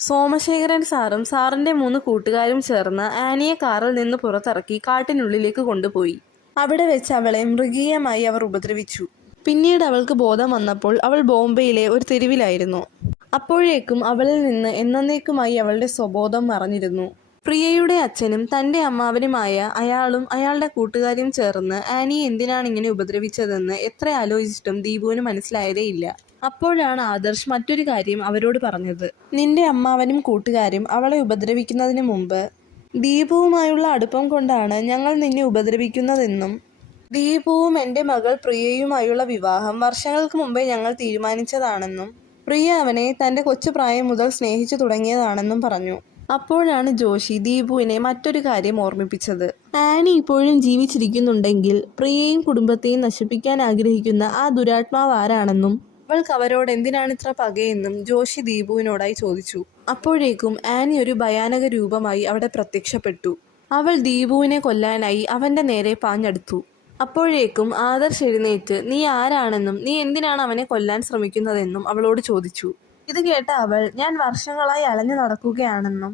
സോമശേഖരൻ സാറും സാറിന്റെ 3 കൂട്ടുകാരും ചേർന്ന് ആനിയെ കാറിൽ നിന്ന് പുറത്തിറക്കി കാട്ടിനുള്ളിലേക്ക് കൊണ്ടുപോയി. അവിടെ വെച്ച് അവളെ മൃഗീയമായി അവർ ഉപദ്രവിച്ചു. പിന്നീട് അവൾക്ക് ബോധം വന്നപ്പോൾ അവൾ ബോംബെയിലെ ഒരു തെരുവിലായിരുന്നു. അപ്പോഴേക്കും അവളിൽ നിന്ന് എന്നേക്കുമായി അവളുടെ സ്വബോധം മറഞ്ഞിരുന്നു. പ്രിയയുടെ അച്ഛനും തന്റെ അമ്മാവനുമായ അയാളും അയാളുടെ കൂട്ടുകാരും ചേർന്ന് ആനിയെ എന്തിനാണ് ഇങ്ങനെ ഉപദ്രവിച്ചതെന്ന് എത്ര ആലോചിച്ചിട്ടും ദീപുവിന് മനസ്സിലായതേയില്ല. അപ്പോഴാണ് ആദർശ് മറ്റൊരു കാര്യം അവരോട് പറഞ്ഞത്. നിന്റെ അമ്മാവനും കൂട്ടുകാരും അവളെ ഉപദ്രവിക്കുന്നതിന് മുമ്പ് ദീപുവുമായുള്ള അടുപ്പം കൊണ്ടാണ് ഞങ്ങൾ നിന്നെ ഉപദ്രവിക്കുന്നതെന്നും ദീപുവും എൻ്റെ മകൾ പ്രിയയുമായുള്ള വിവാഹം വർഷങ്ങൾക്ക് മുമ്പേ ഞങ്ങൾ തീരുമാനിച്ചതാണെന്നും പ്രിയ അവനെ തൻ്റെ കൊച്ചുപ്രായം മുതൽ സ്നേഹിച്ചു തുടങ്ങിയതാണെന്നും പറഞ്ഞു. അപ്പോഴാണ് ജോഷി ദീപുവിനെ മറ്റൊരു കാര്യം ഓർമ്മിപ്പിച്ചത്. ആനി ഇപ്പോഴും ജീവിച്ചിരിക്കുന്നുണ്ടെങ്കിൽ പ്രിയയും കുടുംബത്തെയും നശിപ്പിക്കാൻ ആഗ്രഹിക്കുന്ന ആ ദുരാത്മാവ് ആരാണെന്നും അവൾക്ക് അവരോട് എന്തിനാണ് ഇത്ര പകയെന്നും ജോഷി ദീപുവിനോടായി ചോദിച്ചു. അപ്പോഴേക്കും ആനി ഒരു ഭയാനക രൂപമായി അവിടെ പ്രത്യക്ഷപ്പെട്ടു. അവൾ ദീപുവിനെ കൊല്ലാനായി അവൻ്റെ നേരെ പാഞ്ഞടുത്തു. അപ്പോഴേക്കും ആദർശ് എഴുന്നേറ്റ് നീ ആരാണെന്നും നീ എന്തിനാണ് അവനെ കൊല്ലാൻ ശ്രമിക്കുന്നതെന്നും അവളോട് ചോദിച്ചു. ഇത് കേട്ട അവൾ ഞാൻ വർഷങ്ങളായി അലഞ്ഞു നടക്കുകയാണെന്നും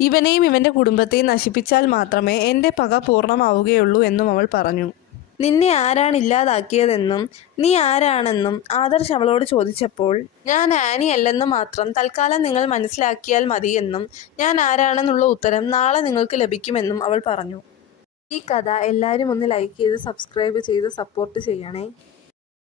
ഇവനെയും ഇവൻ്റെ കുടുംബത്തെയും നശിപ്പിച്ചാൽ മാത്രമേ എൻ്റെ പക പൂർണ്ണമാവുകയുള്ളൂ എന്നും അവൾ പറഞ്ഞു. നിന്നെ ആരാണ് ഇല്ലാതാക്കിയതെന്നും നീ ആരാണെന്നും ആദർശ് അവളോട് ചോദിച്ചപ്പോൾ ഞാൻ ആനി അല്ലെന്ന് മാത്രം തൽക്കാലം നിങ്ങൾ മനസ്സിലാക്കിയാൽ മതിയെന്നും ഞാൻ ആരാണെന്നുള്ള ഉത്തരം നാളെ നിങ്ങൾക്ക് ലഭിക്കുമെന്നും അവൾ പറഞ്ഞു. ഈ കഥ എല്ലാവരും ഒന്ന് ലൈക്ക് ചെയ്ത് സബ്സ്ക്രൈബ് ചെയ്ത് സപ്പോർട്ട് ചെയ്യണേ.